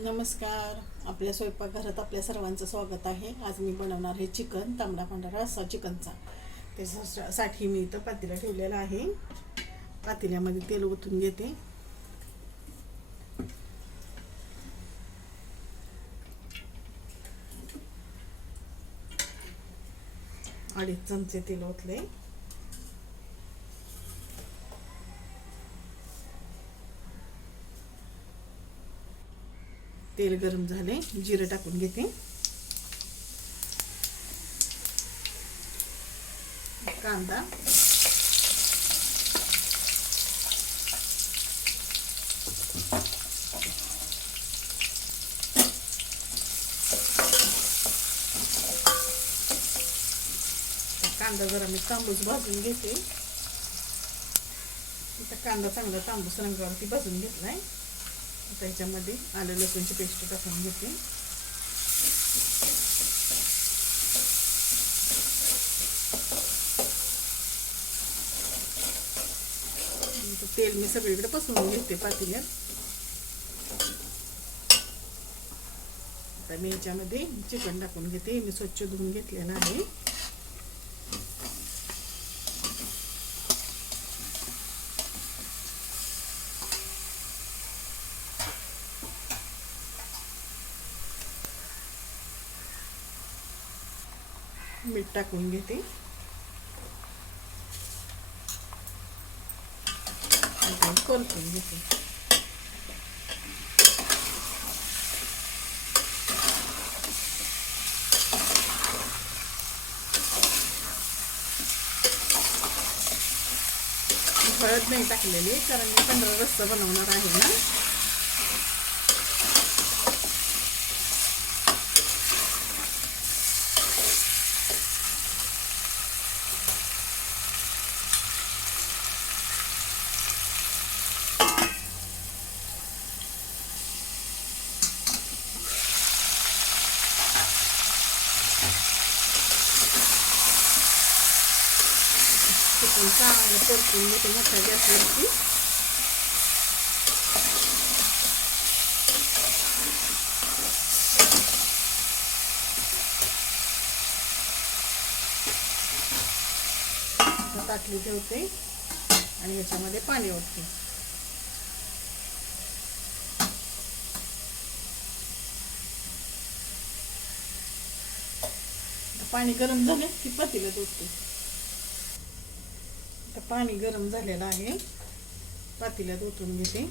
नमस्कार. आपल्या स्वयंपाकघरात आपल्या सर्वांचं स्वागत आहे. आज मी बनवणार आहे चिकन तांबडा पांढरा रस्सा चिकनचा. त्याच्यासाठी मी इथं पातेला ठेवलेला आहे. पातेल्यामध्ये तेल ओतून घेते. अडीच चमचे तेल ओतले. तेल गरम झाले जिरं टाकून घेते. कांदा. कांदा जरा मी तांबूस भाजून घेते. कांदा चांगला तांबूस रंगावरती भाजून घेतलाय. आता याच्यामध्ये आलं लसूणची पेस्ट टाकून घेते. तेल मी सगळीकडे पसरून घेते पातेल्यात. आता मी याच्यामध्ये चिकन टाकून घेते. मी स्वच्छ धुवून घेतलेलं आहे मीठ टाकून घेते. परतून घेते. हळद नाही टाकलेली कारण मी पंधरा रस्ता बनवणार आहे ना. चिकन चांगलं परतून घेते मोठ्या गॅसवरती ताटली ठेवते आणि याच्यामध्ये पाणी ओतते. पाणी गरम झालं की पतीला ओतते पाणी गरम झालेलं आहे. पातेल्यात ओतून घेते.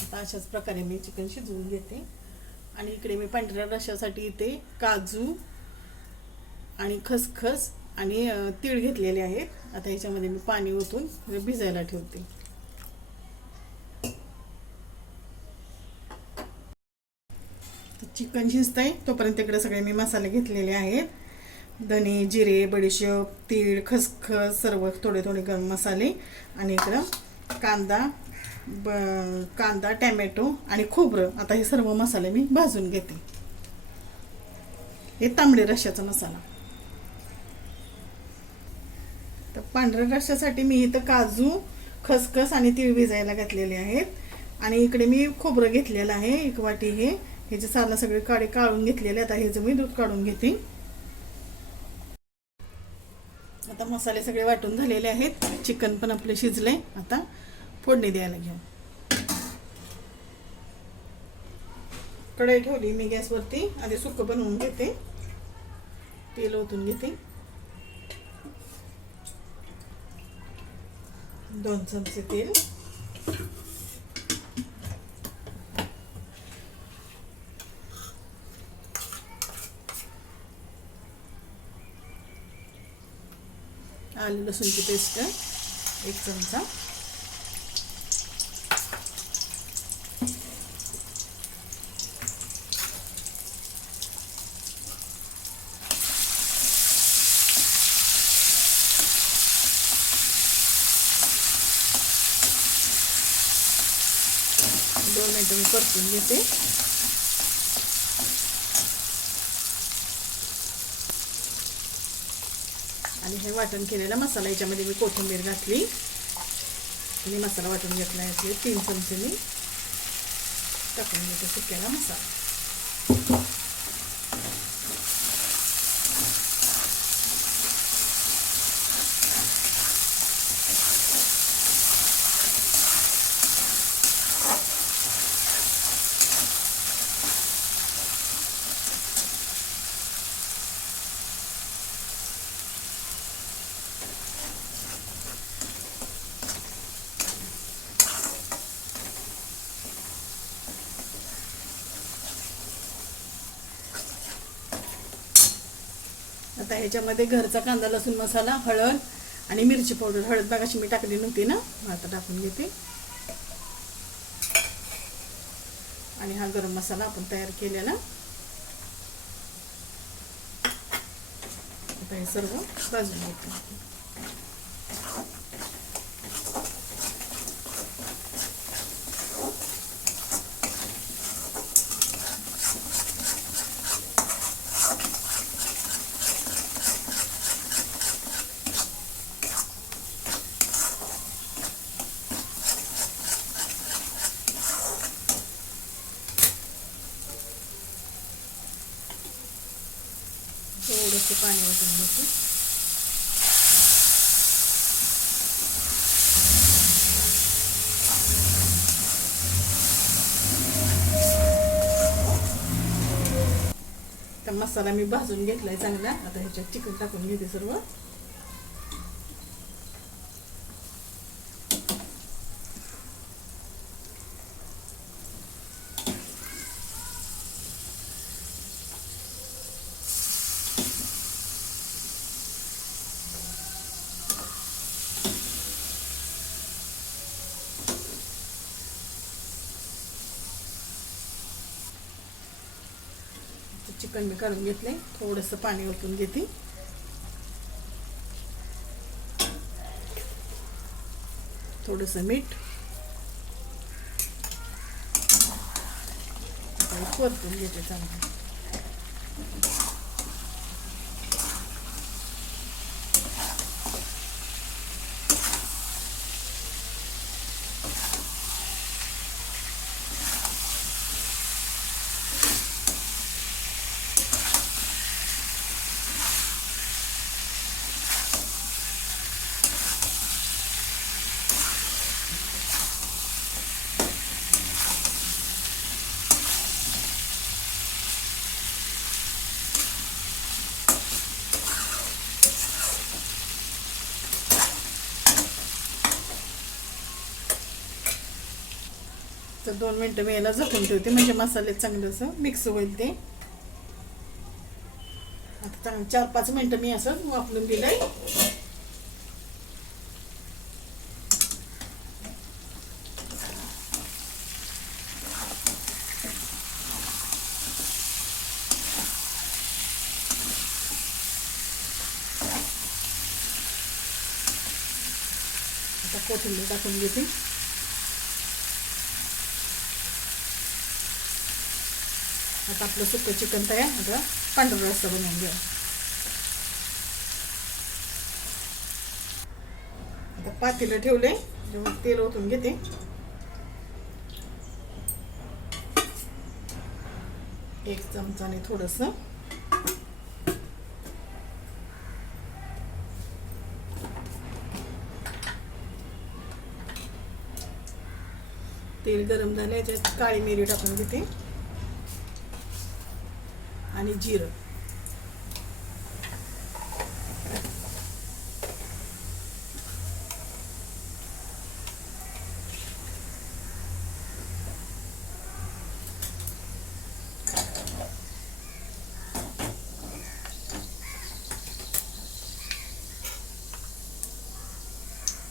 आता अशाच प्रकारे मी चिकन शिजवून घेते. आणि इकडे मी पांढऱ्या रशासाठी इथे काजू आणि खसखस आणि तीळ घेतलेले आहेत. आता ह्याच्यामध्ये मी पाणी ओतून भिजायला ठेवते. चिकन शिजतंय. तोपर्यंत इकडे सगळे मी मसाले घेतलेले आहेत. धने जिरे बडीशेप तीळ खसखस सर्व थोडे थोडे गरम मसाले. आणि इकडं कांदा ब कांदा टॅमॅटो आणि खोबरं. आता हे सर्व मसाले मी भाजून घेते. हे तांबडे रश्याचा मसाला. तर पांढऱ्या रश्यासाठी मी इथं काजू खसखस आणि तीळ भिजायला घातलेले आहेत. आणि इकडे मी खोबरं घेतलेलं आहे. एक वाटी हे. ह्याचे साला सगळे काळे काढून घेतलेले आता ह्याचं मी दूध काढून घेते. आता मसाले सगळे वाटून झालेले आहेत. चिकन पण आपले शिजले आता फोडणी द्यायला घेऊ. कढई ठेवली मी गॅसवरती. आधी सुकं बनवून घेते. तेल ओतून घेते. दोन चमचे तेल. आणि लसूणची पेस्ट एक चमचा. दोन मिनटं मी परतून घेते आणि हे वाटण केलेला मसाला याच्यामध्ये मी कोथिंबीर घातली. आणि मसाला वाटून घेतला याचे तीन चमचे मी टाकून घेतो सुक्याला मसाला आता ह्याच्यामध्ये घरचा कांदा लसूण मसाला हळद आणि मिरची पावडर. हळद बागाशी मी टाकली नव्हती ना. आता टाकून घेते. आणि हा गरम मसाला आपण तयार केलेला. आता हे सर्व भाजून घेते थोडंसं पाणी ओतून घेते तर मसाला मी भाजून घेतला आहे चांगला. आता ह्याच्यात चिकन टाकून घेते सर्व. चिकन मी काढून घेतले. थोडंसं पाणी ओतून घेते. थोडंसं मीठ. आता परतून घेते चांगलं. दोन मिनटं मी याला झाकून ठेवते म्हणजे मसाले चांगलं असं मिक्स होईल ते. आता चांगलं चार पाच मिनटं मी असं वापरून दिलं आता कोथिंबीर टाकून घेते. आता आपलं सुकं चिकन तयार आता पांढरा रस्सा बनवून घ्या आता पातेलं ठेवले. जेव्हा तेल ओतून घेते. एक चमचाने थोडस. तेल गरम झालं याच्यात काळी मिरी टाकून घेते. आणि जिरं.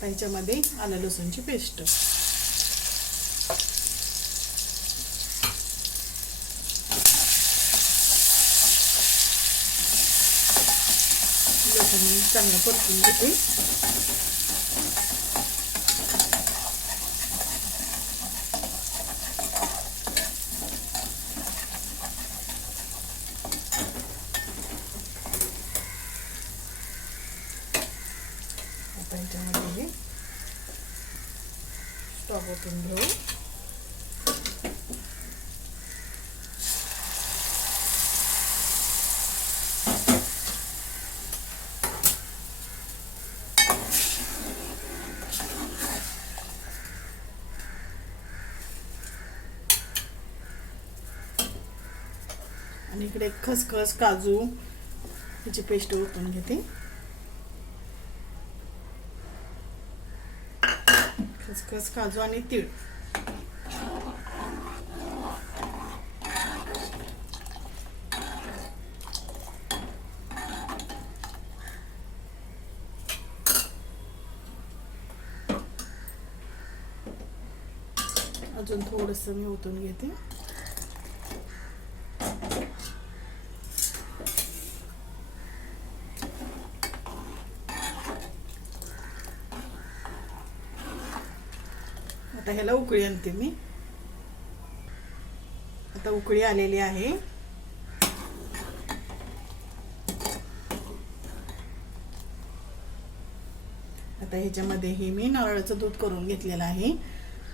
त्याच्यामध्ये आलं लसूणची पेस्ट. लसूण चांगलं परतून घेते आता ह्याच्यामध्ये हे स्टॉप ओतून घेऊ आणि इकडे खसखस काजू ह्याची पेस्ट ओतून घेते. खसखस काजू आणि तीळ. अजून थोडंसं मी ओतून घेते. ह्याला उकळी आणते मी. आता उकळी आलेली आहे. आता ह्याच्यामध्ये हे मी नारळाचं दूध करून घेतलेलं आहे.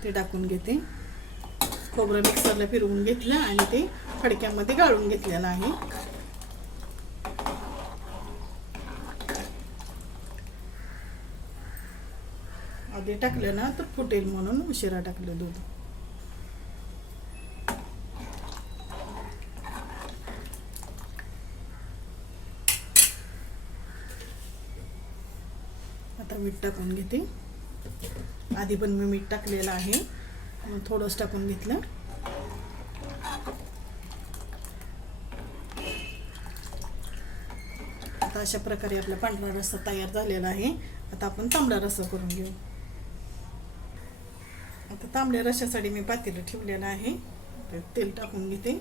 ते टाकून घेते. खोबरं मिक्सरला फिरवून घेतलं आणि ते फडक्यामध्ये गाळून घेतलेलं आहे. मध्ये टाकलं ना तर फुटेल म्हणून उशिरा टाकलं दूध. आता मीठ टाकून घेते. आधी पण मी मीठ टाकलेलं आहे. मग थोडंच टाकून घेतलं. आता अशा प्रकारे आपला पांढरा रस्सा तयार झालेला आहे. आता आपण तांबडा रस्सा करून घेऊ. तांबड्या रशासाठी मी पातेलं ठेवलेलं आहे. तर तेल टाकून घेते.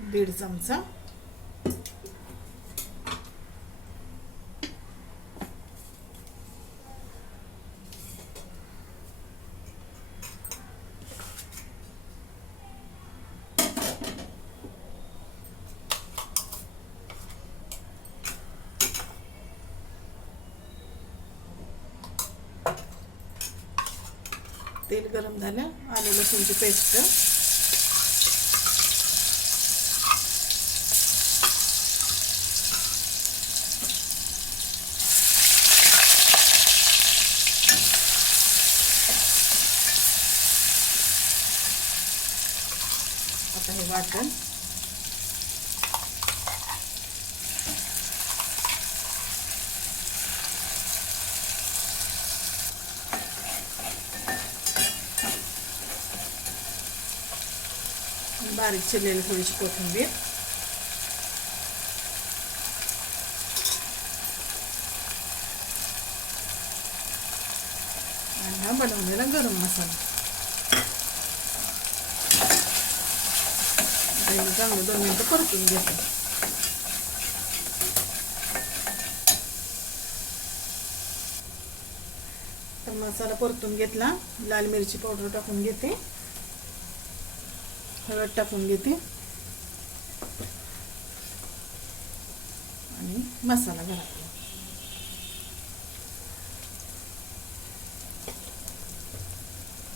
दीड चमचा. तेल गरम झालं आलं लसूणची पेस्ट आता हे वाटण बारीक चिरलेली थोडीशी कोथिंबीर. आणि हा बनवलेला गरम मसाला. चांगलं दोन मिनटं परतून घेतो. तर मसाला परतून घेतला. लाल मिरची पावडर टाकून घेते. हळद टाकून घेते. आणि मसाला घालते.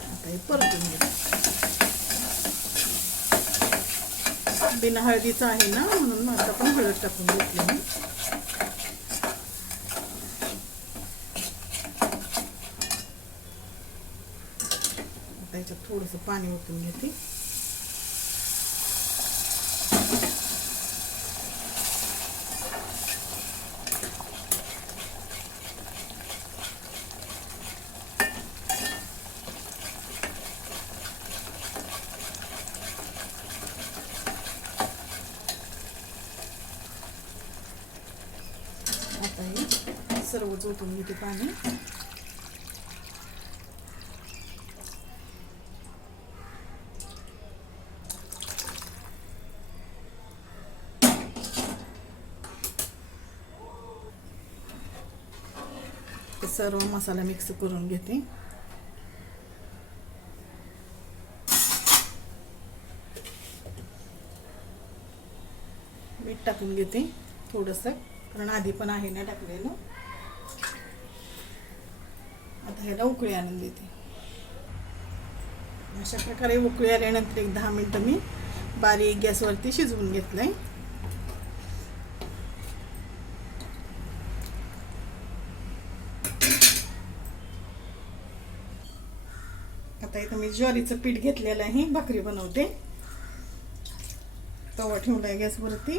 आता हे परतून घेते. बिना हळदीचं आहे ना म्हणून आता पण हळद टाकून घेतली मी आता थोडंसं पाणी ओतून घेते आता हे सर्वच ओतून घेते पाणी. सर्व मसाला मिक्स करून घेते. मीठ टाकून घेते थोडंसं. कारण आधी पण आहे ना टाकलेलं. ह्याला उकळी आणून देते. अशा प्रकारे उकळी आल्यानंतर एक दहा मिनटं मी बारीक गॅसवरती शिजवून घेतलं आहे आता इथं मी ज्वारीचं पीठ घेतलेलं आहे भाकरी बनवते. तवा ठेवला आहे गॅसवरती.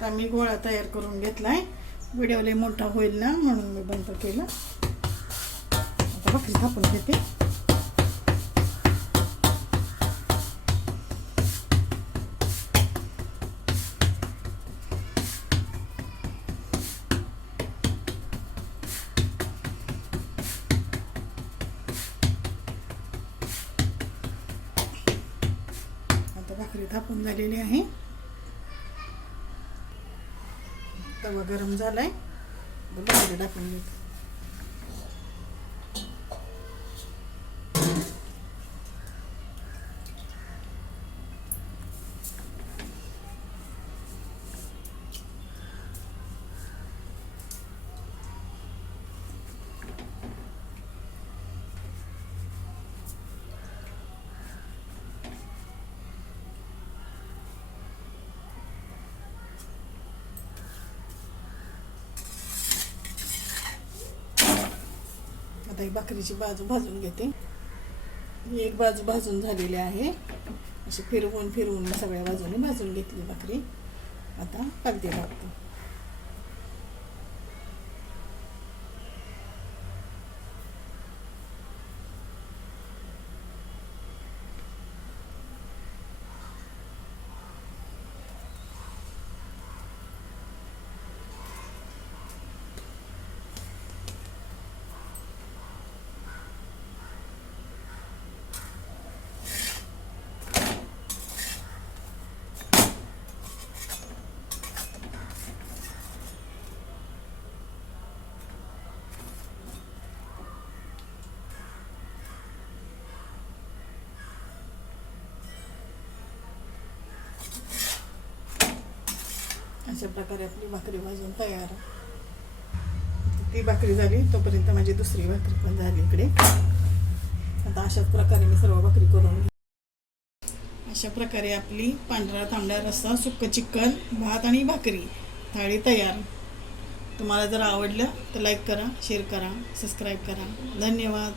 आता मी गोळा तयार करून घेतला व्हिडिओ लय मोठा होईल ना म्हणून मी बंद केलं. आता भाकरी थापून घेते. आता भाकरी थापून झालेली आहे. तवा गरम झालाय. भाकरी टाकून घेते आता ही भाकरीची बाजू भाजून घेते. ही एक बाजू भाजून झालेली आहे. अशी फिरवून फिरवून सगळ्या बाजूने भाजून घेतली भाकरी. आता पलटी लागतो अशा प्रकारे आपली भाकरी भाजून तयार. ती भाकरी झाली तोपर्यंत माझी दुसरी भाकरी पण झाली इकडे. आता अशाच प्रकारे मी सर्व भाकरी करून अशा प्रकारे आपली पांढरा तांबडा रस्सा सुक्क चिकन भात आणि भाकरी थाळी तयार. तुम्हाला जर आवडलं तर लाईक करा शेअर करा सबस्क्राईब करा. धन्यवाद.